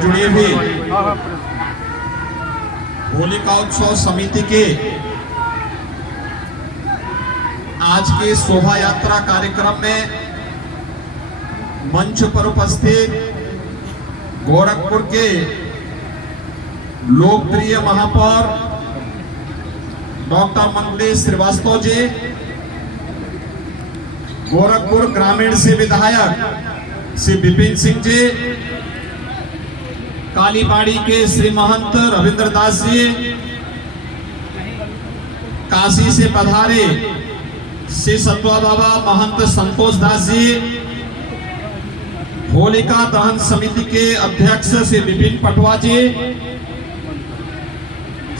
जुड़े हुए होलिका उत्सव समिति के आज के शोभा यात्रा कार्यक्रम में मंच पर उपस्थित गोरखपुर के लोकप्रिय महापौर डॉक्टर मंगलेश श्रीवास्तव जी, गोरखपुर ग्रामीण से विधायक श्री विपिन सिंह जी, कालीबाड़ी के श्री महंत रविंद्र दास जी, काशी से पधारे श्री सत्वा बाबा महंत संतोष दास जी, होलिका दहन समिति के अध्यक्ष श्री विपिन पटवा जी,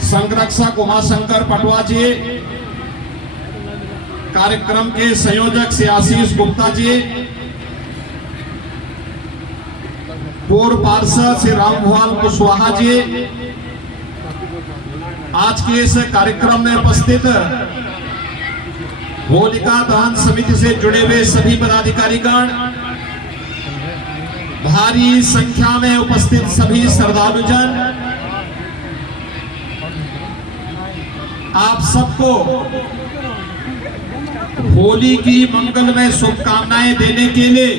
संरक्षक उमाशंकर पटवा जी, कार्यक्रम के संयोजक श्री आशीष गुप्ता जी, पूर्व पार्षद श्री रामभुआल कुशवाहा जी, आज के इस कार्यक्रम में उपस्थित होलिका दहन समिति से जुड़े हुए सभी पदाधिकारीगण, भारी संख्या में उपस्थित सभी श्रद्धालुजन, आप सबको होली की मंगलमय शुभकामनाएं देने के लिए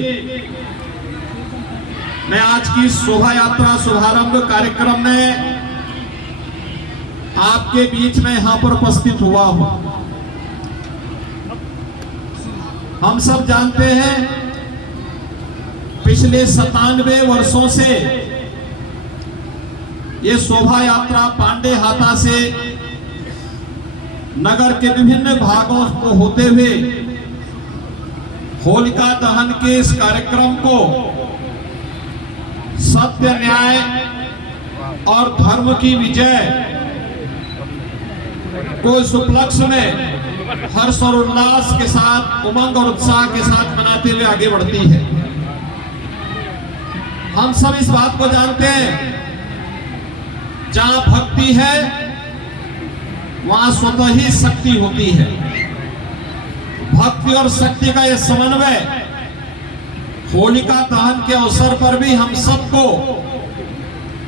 मैं आज की शोभा यात्रा शुभारंभ कार्यक्रम में आपके बीच में यहां पर उपस्थित हुआ हूं। हम सब जानते हैं पिछले 97 वर्षों से ये शोभा यात्रा पांडे हाता से नगर के विभिन्न भागों को होते हुए होलिका दहन के इस कार्यक्रम को सत्य, न्याय और धर्म की विजय को इस उपलक्ष्य में हर्ष और उल्लास के साथ, उमंग और उत्साह के साथ मनाते हुए आगे बढ़ती है। हम सब इस बात को जानते हैं, जहां भक्ति है वहां स्वतः ही शक्ति होती है। भक्ति और शक्ति का यह समन्वय होलिका दहन के अवसर पर भी हम सबको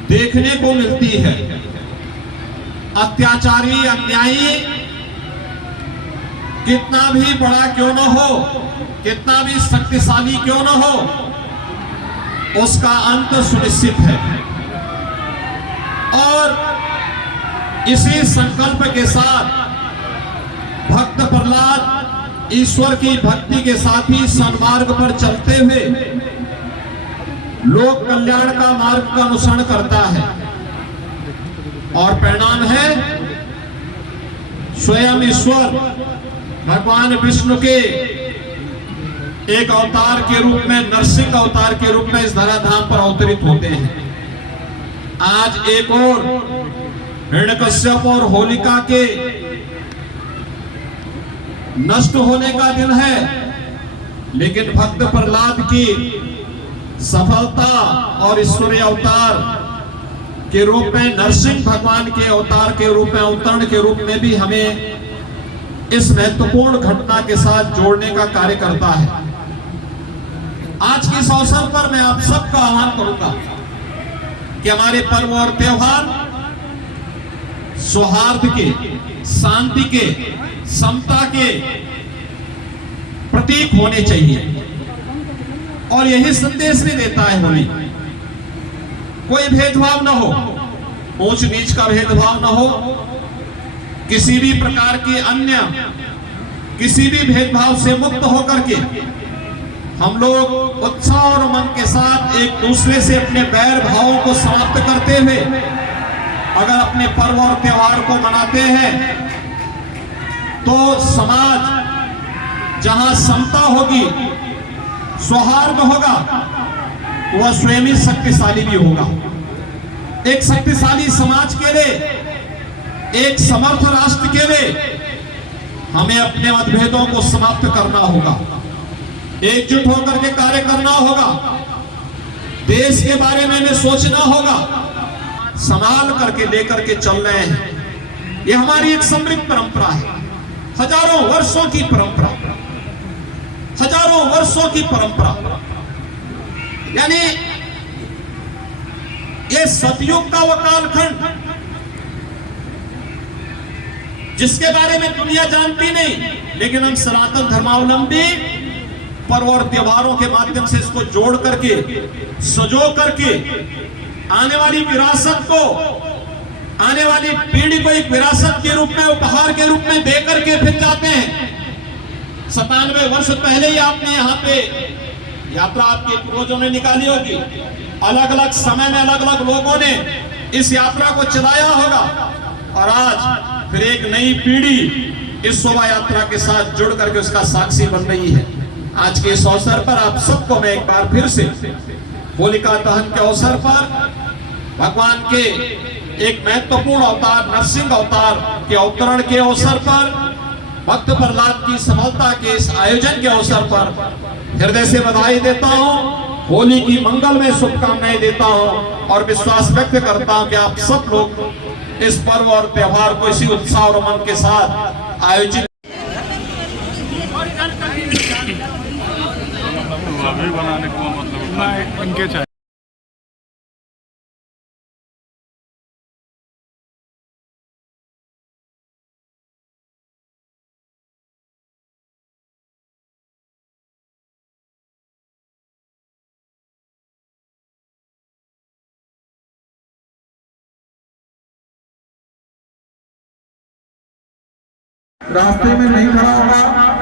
देखने को मिलती है। अत्याचारी, अन्यायी कितना भी बड़ा क्यों न हो, कितना भी शक्तिशाली क्यों न हो, उसका अंत सुनिश्चित है। और इसी संकल्प के साथ भक्त प्रहलाद ईश्वर की भक्ति के साथ ही सन्मार्ग पर चलते हुए लोक कल्याण का मार्ग का अनुसरण करता है, और परिणाम है स्वयं ईश्वर भगवान विष्णु के एक अवतार के रूप में, नरसिंह अवतार के रूप में इस धराधाम पर अवतरित होते हैं। आज एक और हिरण्यकश्यप और होलिका के नष्ट होने का दिन है, लेकिन भक्त प्रहलाद की सफलता और ईश्वरीय अवतार के रूप में, नरसिंह भगवान के अवतार के रूप में, अवतरण के रूप में भी हमें इस महत्वपूर्ण घटना के साथ जोड़ने का कार्य करता है। आज के इस अवसर पर मैं आप सबका आह्वान करूंगा कि हमारे पर्व और त्योहार सौहार्द के, शांति के, समता के प्रतीक होने चाहिए, और यही संदेश भी देता है होली। कोई भेदभाव न हो, ऊंच नीच का भेदभाव न हो, किसी भी प्रकार की अन्य किसी भी भेदभाव से मुक्त होकर के हम लोग उत्साह और उमंग के साथ एक दूसरे से अपने बैर भावों को समाप्त करते हुए अगर अपने पर्व और त्योहार को मनाते हैं तो समाज जहां समता होगी, सौहार्द होगा, वह स्वयं ही शक्तिशाली भी होगा। एक शक्तिशाली समाज के लिए, एक समर्थ राष्ट्र के लिए हमें अपने मतभेदों को समाप्त करना होगा, एकजुट होकर के कार्य करना होगा, देश के बारे में हमें सोचना होगा, संभाल करके लेकर के चल रहे हैं। यह हमारी एक समृद्ध परंपरा है, हजारों वर्षों की परंपरा, हजारों वर्षों की परंपरा। यानी ये सतयुग का वो कालखंड जिसके बारे में दुनिया जानती नहीं, लेकिन हम सनातन धर्मावलंबी पर्व और त्योहारों के माध्यम से इसको जोड़ करके, सजो करके आने वाली विरासत को, आने वाली पीढ़ी को एक विरासत के रूप में, उपहार के रूप में दे करके फिर जाते हैं। 97 वर्ष पहले ही आपने यहाँ पे यात्रा आपके पूर्वजों ने निकाली होगी। अलग अलग समय में अलग अलग लोगों ने इस यात्रा को चलाया होगा, और आज फिर एक नई पीढ़ी इस शोभा यात्रा के साथ जुड़ करके उसका साक्षी बन रही है। आज के इस अवसर पर आप सबको मैं एक बार फिर से होलिका दहन के अवसर पर भगवान के एक महत्वपूर्ण अवतार, नरसिंह अवतार के अवतरण के अवसर पर, भक्त प्रहलाद की सफलता के इस आयोजन के अवसर पर हृदय से बधाई देता हूं, होली की मंगलमय शुभकामनाएं देता हूं और विश्वास व्यक्त करता हूं कि आप सब लोग इस पर्व और त्योहार को इसी उत्साह और उमंग के साथ आयोजित अभी बनाने को मतलब उनके चाहिए। रास्ते में नहीं खड़ा होगा।